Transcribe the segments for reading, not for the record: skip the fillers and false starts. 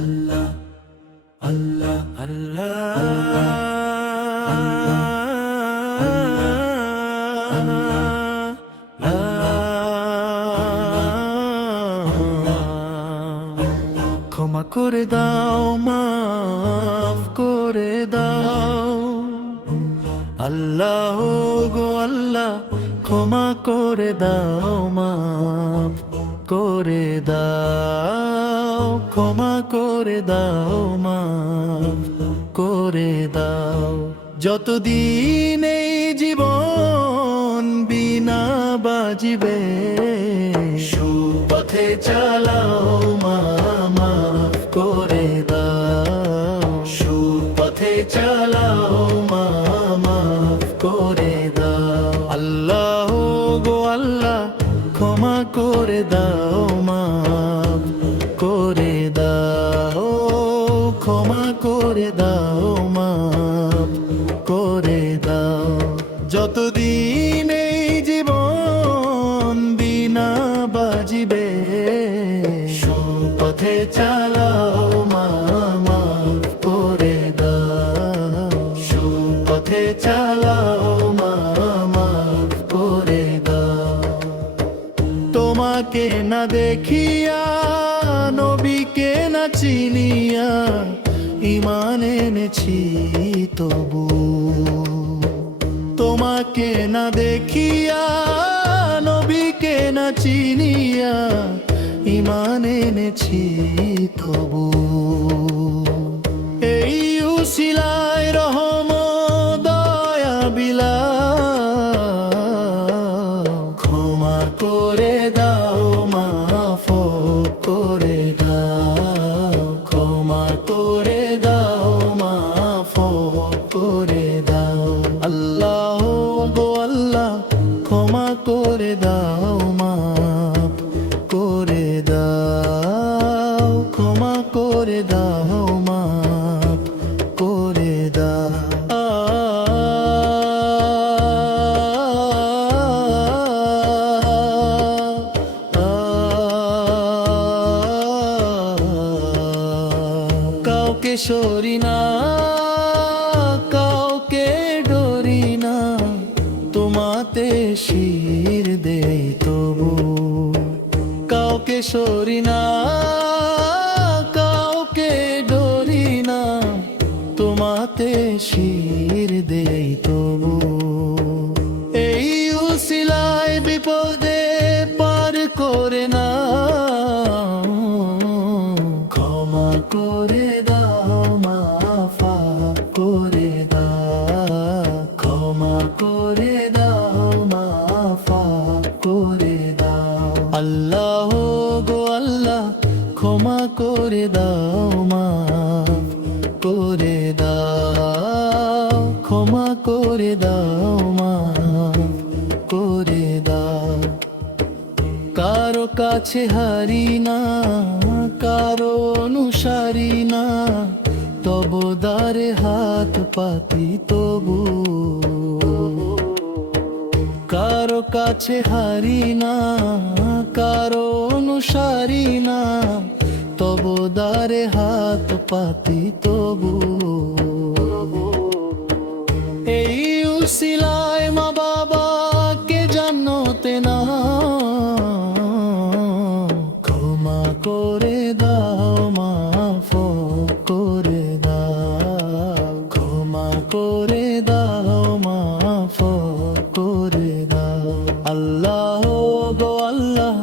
আল্লাহ আল্লাহ ক্ষমা করে দাও, মাফ করে দাও আল্লাহ গো আল্লাহ, ক্ষমা করে দাও, মাফ করে দাও, ক্ষমা করে দাও, মাফ করে দাও। যতদিন এই জীবন বিনা বাজিবে, সুপথে চালাও, মাফ করে দাও, সুপথে চালাও, মাফ করে দাও। আল্লাহ গো আল্লাহ, ক্ষমা করে দাও, মাফ করে দাও, ক্ষমা করে দাও, মাফ করে দাও। যতদিন এই জীবন বিনা বাজিবে, সুপথে চালাও, মাফ করে দাও, সুপথে চালাও, মাফ করে দাও। তোমাকে না দেখিয়া, নবীকে না চিনিয়া, ঈমান এনেছি তবু। তোমাকে না দেখিয়া, নবীকে না চিনিয়া, ঈমান এনেছি তবু। এই উসিলায় রহম দয়া বিলাও, ক্ষমা করে দাও, মাফ করে দাও, ক্ষমা করে দাও, মাফ করে দাও। আল্লাহ গো আল্লাহ, ক্ষমা করে দাও, মাফ করে দাও, ক্ষমা করে দাও, মাফ করে দাও। কাউকে সরি না, কাউকে ডরি না, তোমাতে শির দেই তবু। কাউকে সরি না, কাউকে ডরি না, তোমাতে শির দেই তবু। এই উসিলায় বিপদে পার করে না, ক্ষমা করে দাও, মাফ করে দাও, ক্ষমা করে দাও, মাফ করে দাও। আল্লাহ গো আল্লাহ, ক্ষমা করে দাও, মাফ করে দাও, ক্ষমা করে দাও, মাফ করে দাও। কারো কাছে হারি না, কারো অনুসারী না, তব দ্বারে হাত পাতি তবু। কারো কাছে হারি না, কারো অনুসারী না, তব দ্বারে হাত পাতি তবু। এই উসিলায় মা বাবাকে জান্নাতে না, ক্ষমা করে দাও, মাফ করে দাও, ক্ষমা করে দাও, মাফ করে দাও। আল্লাহ গো আল্লাহ,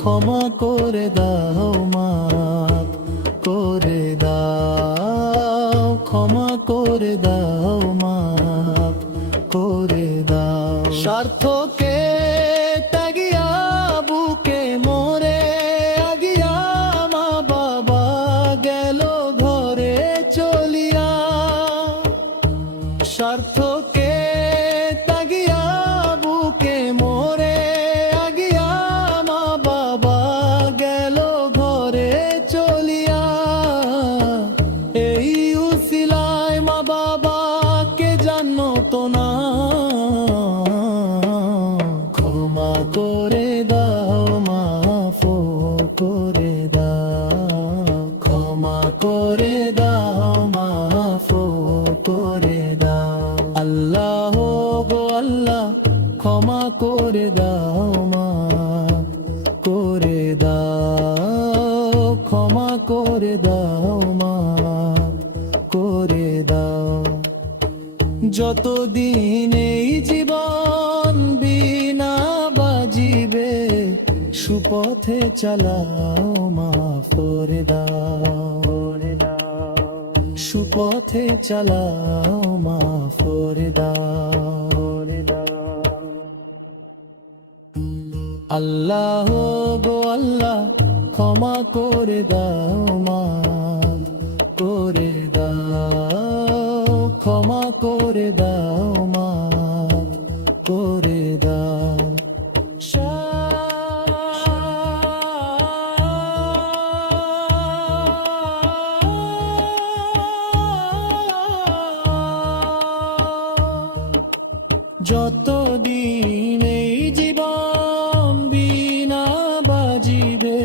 ক্ষমা করে দাও, মাফ করে দাও, ক্ষমা করে দাও, মাফ করে দাও। স্বার্থকে ত্যাগিয়া, বুকে মোরে আগিয়া, মা বাবা গেল ঘরে চলিয়া। স্বার্থকে ত্যাগিয়া, বুকে মোরে আগিয়া, মা বাবা গেল ঘরে চলিয়া। এই উসিলায় মা বাবাকে জান্নাত না, ক্ষমা করে দাও, মাফ করে দাও, ক্ষমা করে দাও, মাফ করে দাও। আল্লাহ গো আল্লাহ, ক্ষমা করে দাও, মাফ করে দাও, ক্ষমা করে দাও, মাফ করে দাও। যতদিন এই জীবন বিনা বাজিবে, সুপথে চালাও, মাফ করে দাও, সুপথে চালাও, মাফ করে দাও। আল্লাহ গো আল্লাহ, ক্ষমা করে দাও, মাফ করে দাও, ক্ষমা করে দাও, মাফ করে দাও। যতদিন এই জীবন বিনা বাজিবে,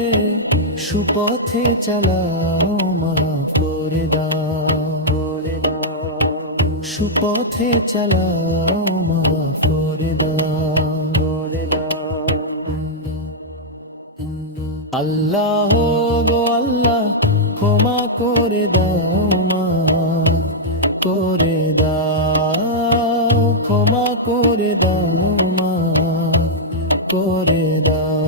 সুপথে চালাও, মাফ করে দাও, সুপথে চালাও, মাফ করে দাও। আল্লাহ গো আল্লাহ, ক্ষমা করে দাও, মাফ করে দাও, ক্ষমা করে দাও, মাফ করে দাও।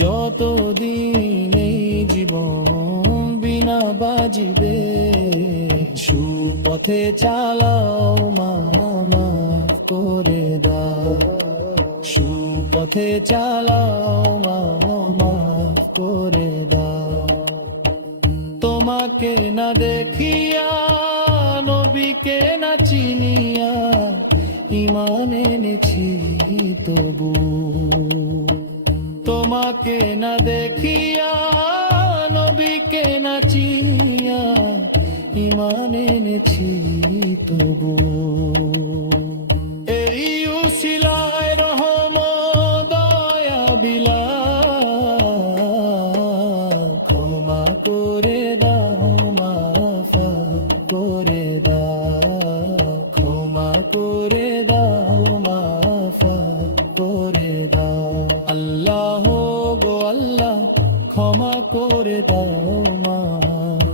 যতদিন এই জীবন বিনা বাজিবে, সুপথে চালাও, মাফ করে দাও, সুপথে চালাও, মাফ করে দাও। তোমাকে না দেখিয়া, নবীকে না চিনিয়া, ঈমান এনেছি তবু। তোমাকে না দেখিয়া, নবীকে না চিনিয়া, ঈমান এনেছি তবু। এই উসিলায় রহম দয়া বিলাও, ক্ষমা করে দাও, মাফ করে দাও, ক্ষমা করে দাও, মাফ করে দাও। আল্লাহ গো আল্লাহ, ক্ষমা করে দাও, মাফ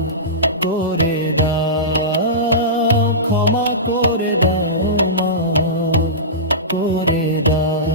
করে দাও, ক্ষমা করে দাও, মাফ করে দাও।